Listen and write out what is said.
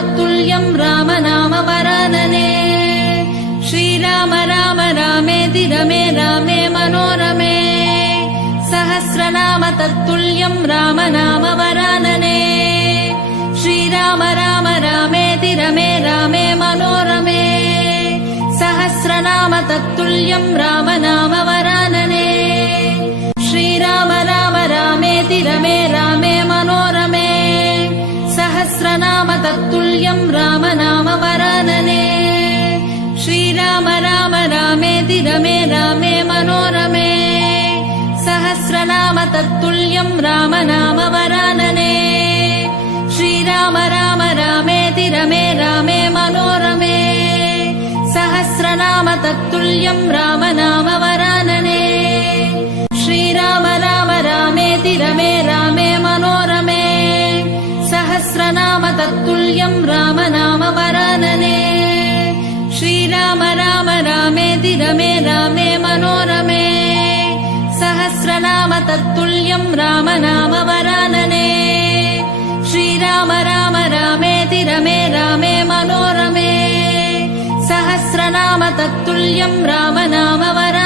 तत्तुल्यं राम नाम वरानने। श्रीराम राम रामेति रमे रामे मनोरमे। सहस्रनाम तत्तुल्यं राम नाम वरानने। श्रीराम राम रामेति रमे रामे मनोरमे। सहस्रनाम तत्तुल्यं राम नाम वरानने। श्रीराम राम रामेति रमे रामे मनोरमे। सहस्रनाम तत्तुल्यं राम नाम वरानने। श्रीराम राम रामेति रमे रामे मनोरमे। सहस्रनाम तत्तुल्यं राम नाम वरानने। श्रीराम राम रामेति रमे रामे मनोरमे। सहस्रनाम तत्तुल्यं राम नाम वरानने। श्रीराम राम रामेति रमे रामे मनोरमे। सहस्रनाम तत्तुल्यं राम नाम वरानने। श्रीराम राम रामेति रमे रामे मनोरमे। सहस्रनाम तत्तुल्यं राम नाम वरानने। श्रीराम राम रामेति रमे रामे मनोरमे। सहस्रनाम तत्तुल्यं राम नाम वरानने।